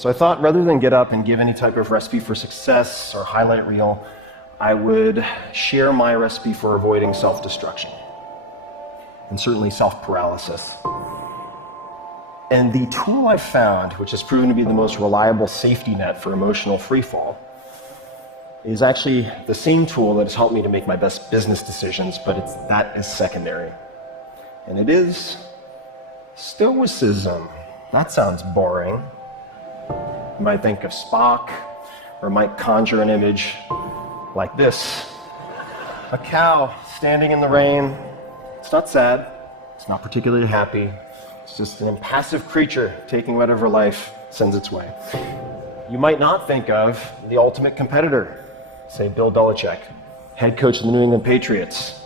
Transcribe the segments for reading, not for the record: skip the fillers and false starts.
So I thought rather than get up and give any type of recipe for success or highlight reel, I would share my recipe for avoiding self-destruction and certainly self-paralysis. And the tool I found, which has proven to be the most reliable safety net for emotional freefall, is actually the same tool that has helped me to make my best business decisions, but that is secondary. And it is Stoicism. That sounds boring. You might think of Spock, or might conjure an image like this. A cow standing in the rain. It's not sad. It's not particularly happy. It's just an impassive creature taking whatever life sends its way. You might not think of the ultimate competitor, say Bill Belichick, head coach of the New England Patriots.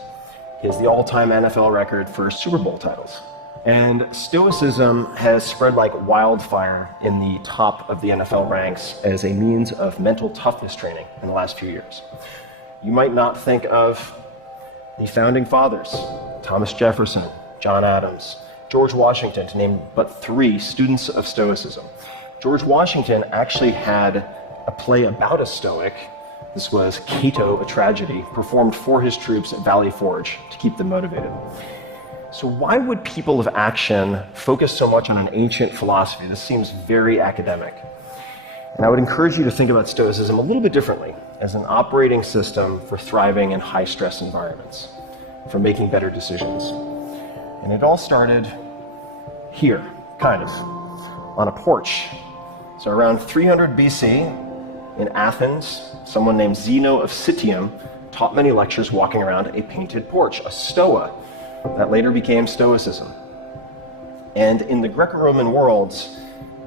He has the all-time NFL record for Super Bowl titles. And Stoicism has spread like wildfire in the top of the NFL ranks as a means of mental toughness training in the last few years. You might not think of the founding fathers, Thomas Jefferson, John Adams, George Washington, to name but 3 students of Stoicism. George Washington actually had a play about a Stoic. This was Cato, a Tragedy, performed for his troops at Valley Forge to keep them motivated. So why would people of action focus so much on an ancient philosophy? This seems very academic. And I would encourage you to think about Stoicism a little bit differently, as an operating system for thriving in high-stress environments, for making better decisions. And it all started here, kind of, on a porch. So around 300 BC, in Athens, someone named Zeno of Citium taught many lectures walking around a painted porch, a stoa, that later became Stoicism. And in the Greco-Roman worlds,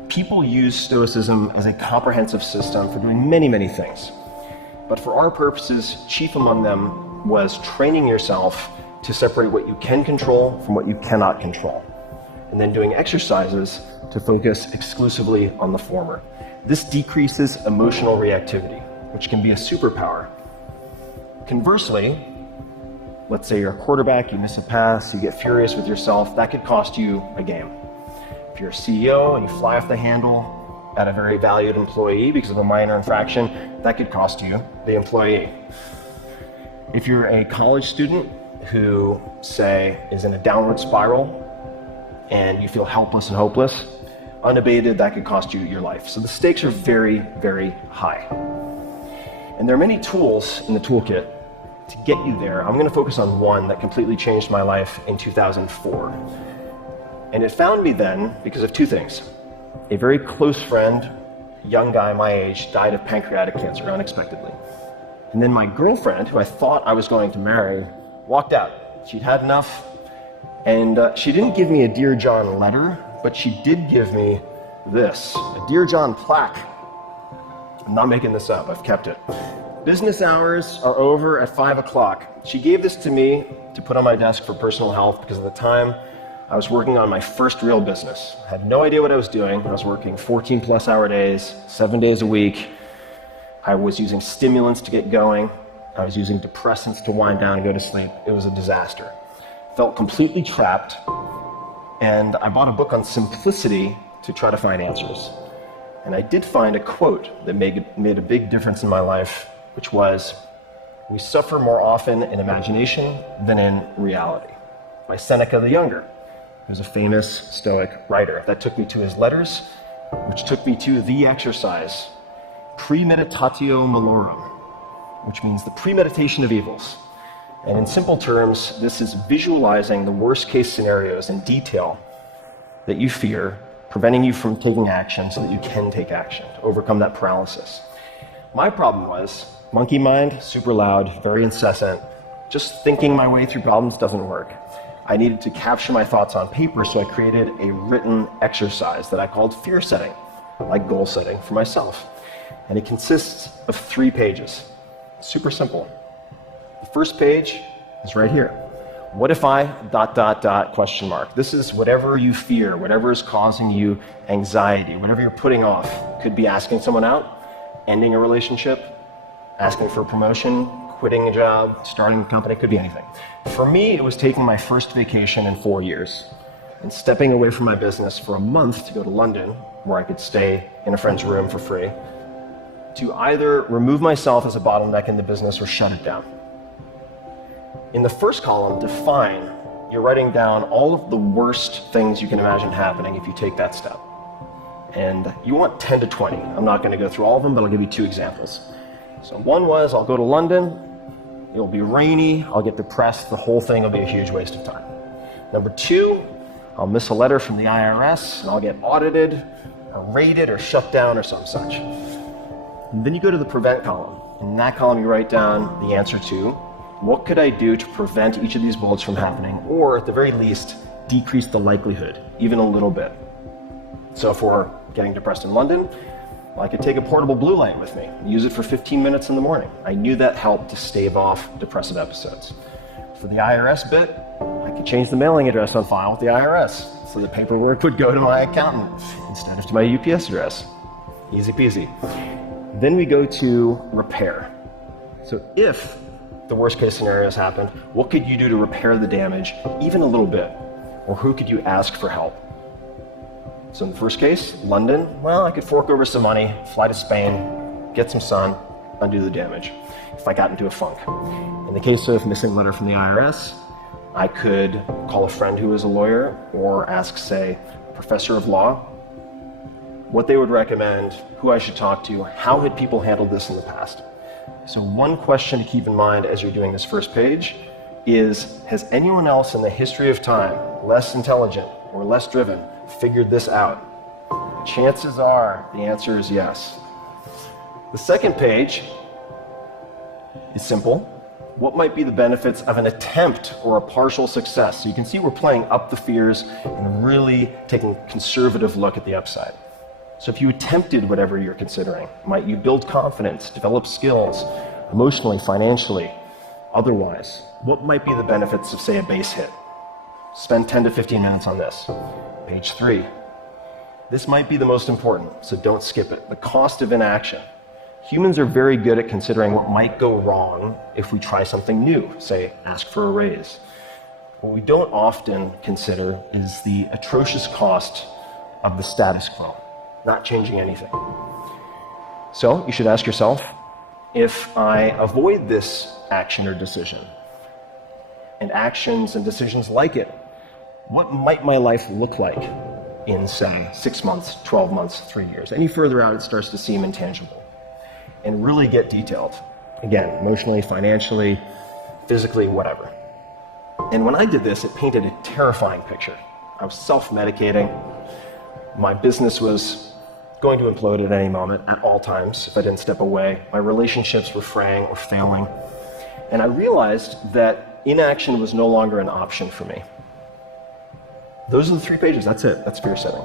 people used Stoicism as a comprehensive system for doing many, many things. But for our purposes, chief among them was training yourself to separate what you can control from what you cannot control, and then doing exercises to focus exclusively on the former. This decreases emotional reactivity, which can be a superpower. Conversely, let's say you're a quarterback, you miss a pass, you get furious with yourself, that could cost you a game. If you're a CEO and you fly off the handle at a very valued employee because of a minor infraction, that could cost you the employee. If you're a college student who, say, is in a downward spiral and you feel helpless and hopeless, unabated, that could cost you your life. So the stakes are very, very high. And there are many tools in the toolkit to get you there. I'm going to focus on one that completely changed my life in 2004. And it found me then because of 2 things. A very close friend, a young guy my age, died of pancreatic cancer unexpectedly. And then my girlfriend, who I thought I was going to marry, walked out. She'd had enough. And she didn't give me a Dear John letter, but she did give me this, a Dear John plaque. I'm not making this up, I've kept it. Business hours are over at 5 o'clock. She gave this to me to put on my desk for personal health because at the time I was working on my first real business. I had no idea what I was doing. I was working 14 plus hour days, 7 days a week. I was using stimulants to get going. I was using depressants to wind down and go to sleep. It was a disaster. Felt completely trapped. And I bought a book on simplicity to try to find answers. And I did find a quote that made a big difference in my life, which was, "We suffer more often in imagination than in reality," by Seneca the Younger, who's a famous Stoic writer. That took me to his letters, which took me to the exercise, premeditatio malorum, which means the premeditation of evils. And in simple terms, this is visualizing the worst case scenarios in detail that you fear, preventing you from taking action so that you can take action to overcome that paralysis. My problem was monkey mind, super loud, very incessant. Just thinking my way through problems doesn't work. I needed to capture my thoughts on paper, so I created a written exercise that I called fear setting, like goal setting for myself. And it consists of 3 pages. Super simple. The first page is right here. What if I ... question mark. This is whatever you fear, whatever is causing you anxiety, whatever you're putting off. Could be asking someone out, ending a relationship, asking for a promotion, quitting a job, starting a company, could be anything. For me, it was taking my first vacation in 4 years and stepping away from my business for a month to go to London, where I could stay in a friend's room for free, to either remove myself as a bottleneck in the business or shut it down. In the first column, define, you're writing down all of the worst things you can imagine happening if you take that step. And you want 10 to 20. I'm not going to go through all of them, but I'll give you 2 examples. So one was, I'll go to London, it'll be rainy, I'll get depressed, the whole thing will be a huge waste of time. Number 2, I'll miss a letter from the IRS, and I'll get audited, or raided, or shut down, or some such. And then you go to the prevent column. In that column, you write down the answer to, what could I do to prevent each of these bullets from happening, or at the very least, decrease the likelihood, even a little bit. So if we're getting depressed in London, well, I could take a portable blue light with me and use it for 15 minutes in the morning. I knew that helped to stave off depressive episodes. For the IRS bit, I could change the mailing address on file with the IRS so the paperwork would go to my accountant instead of to my UPS address. Easy peasy. Then we go to repair. So if the worst case scenario has happened, what could you do to repair the damage, even a little bit? Or who could you ask for help? So in the first case, London, well, I could fork over some money, fly to Spain, get some sun, undo the damage if I got into a funk. In the case of missing a letter from the IRS, I could call a friend who is a lawyer or ask, say, a professor of law what they would recommend, who I should talk to, how had people handled this in the past. So one question to keep in mind as you're doing this first page is, has anyone else in the history of time, less intelligent or less driven, figured this out? Chances are the answer is yes. The second page is simple. What might be the benefits of an attempt or a partial success? So you can see we're playing up the fears and really taking a conservative look at the upside. So if you attempted whatever you're considering, might you build confidence, develop skills, emotionally, financially, otherwise? What might be the benefits of, say, a base hit? Spend 10 to 15 minutes on this. Page 3. This might be the most important, so don't skip it. The cost of inaction. Humans are very good at considering what might go wrong if we try something new, say, ask for a raise. What we don't often consider is the atrocious cost of the status quo, not changing anything. So you should ask yourself, if I avoid this action or decision, and actions and decisions like it, what might my life look like in, say, 6 months, 12 months, 3 years? Any further out, it starts to seem intangible. And really get detailed. Again, emotionally, financially, physically, whatever. And when I did this, it painted a terrifying picture. I was self-medicating. My business was going to implode at any moment, at all times, if I didn't step away. My relationships were fraying or failing. And I realized that inaction was no longer an option for me. Those are the 3 pages, that's it, that's fear setting.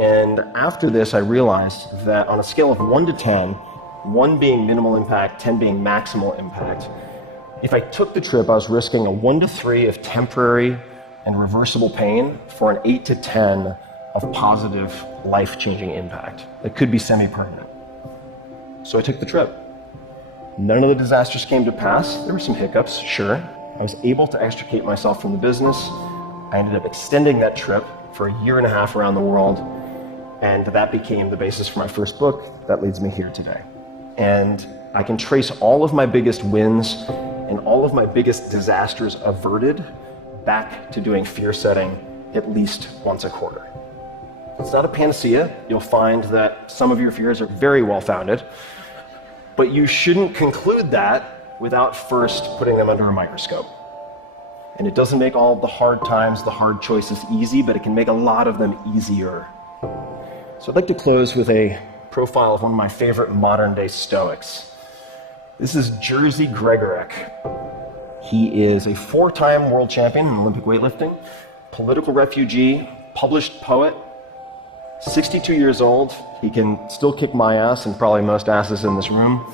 And after this, I realized that on a scale of 1 to 10, 1 being minimal impact, 10 being maximal impact, if I took the trip, I was risking a 1 to 3 of temporary and reversible pain for an 8 to 10 of positive, life-changing impact that could be semi-permanent. So I took the trip. None of the disasters came to pass. There were some hiccups, sure. I was able to extricate myself from the business. I ended up extending that trip for a 1.5 years around the world, and that became the basis for my first book that leads me here today. And I can trace all of my biggest wins and all of my biggest disasters averted back to doing fear setting at least once a quarter. It's not a panacea. You'll find that some of your fears are very well founded, but you shouldn't conclude that without first putting them under a microscope. And it doesn't make all of the hard times, the hard choices easy, but it can make a lot of them easier. So I'd like to close with a profile of one of my favorite modern day Stoics. This is Jerzy Gregorek. He is a 4-time world champion in Olympic weightlifting, political refugee, published poet, 62 years old. He can still kick my ass and probably most asses in this room.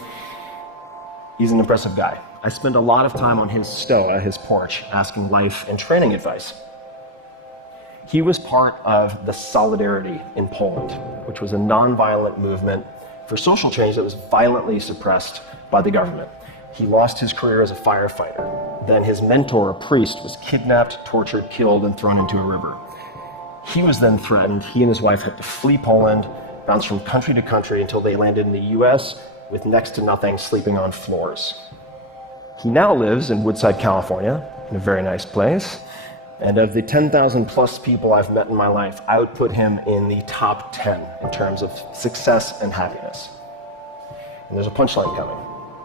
He's an impressive guy. I spend a lot of time on his stoa, his porch, asking life and training advice. He was part of the Solidarity in Poland, which was a nonviolent movement for social change that was violently suppressed by the government. He lost his career as a firefighter. Then his mentor, a priest, was kidnapped, tortured, killed, and thrown into a river. He was then threatened. He and his wife had to flee Poland, bounce from country to country until they landed in the US with next to nothing, sleeping on floors. He now lives in Woodside, California, in a very nice place. And of the 10,000 plus people I've met in my life, I would put him in the top 10 in terms of success and happiness. And there's a punchline coming,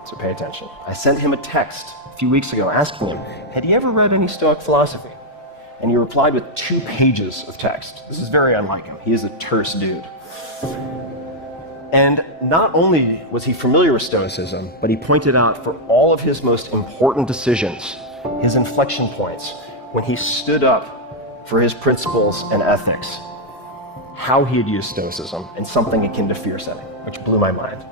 so pay attention. I sent him a text a few weeks ago asking him, had he ever read any Stoic philosophy? And he replied with 2 pages of text. This is very unlike him. He is a terse dude. And not only was he familiar with Stoicism, but he pointed out for all of his most important decisions, his inflection points, when he stood up for his principles and ethics, how he had used Stoicism in something akin to fear setting, which blew my mind.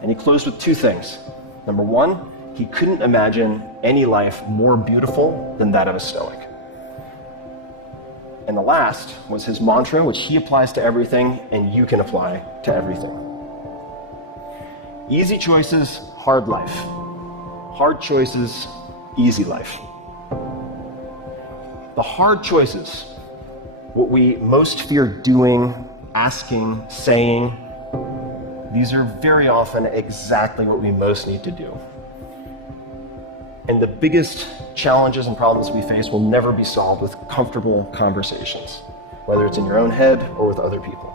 And he closed with 2 things. Number 1, he couldn't imagine any life more beautiful than that of a Stoic. And the last was his mantra, which he applies to everything, and you can apply to everything. Easy choices, hard life. Hard choices, easy life. The hard choices, what we most fear doing, asking, saying, these are very often exactly what we most need to do. And the biggest challenges and problems we face will never be solved with comfortable conversations, whether it's in your own head or with other people.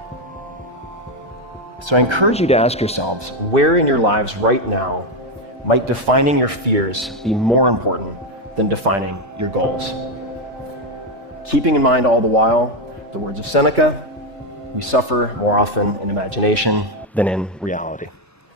So I encourage you to ask yourselves, where in your lives right now might defining your fears be more important than defining your goals? Keeping in mind all the while the words of Seneca, we suffer more often in imagination than in reality.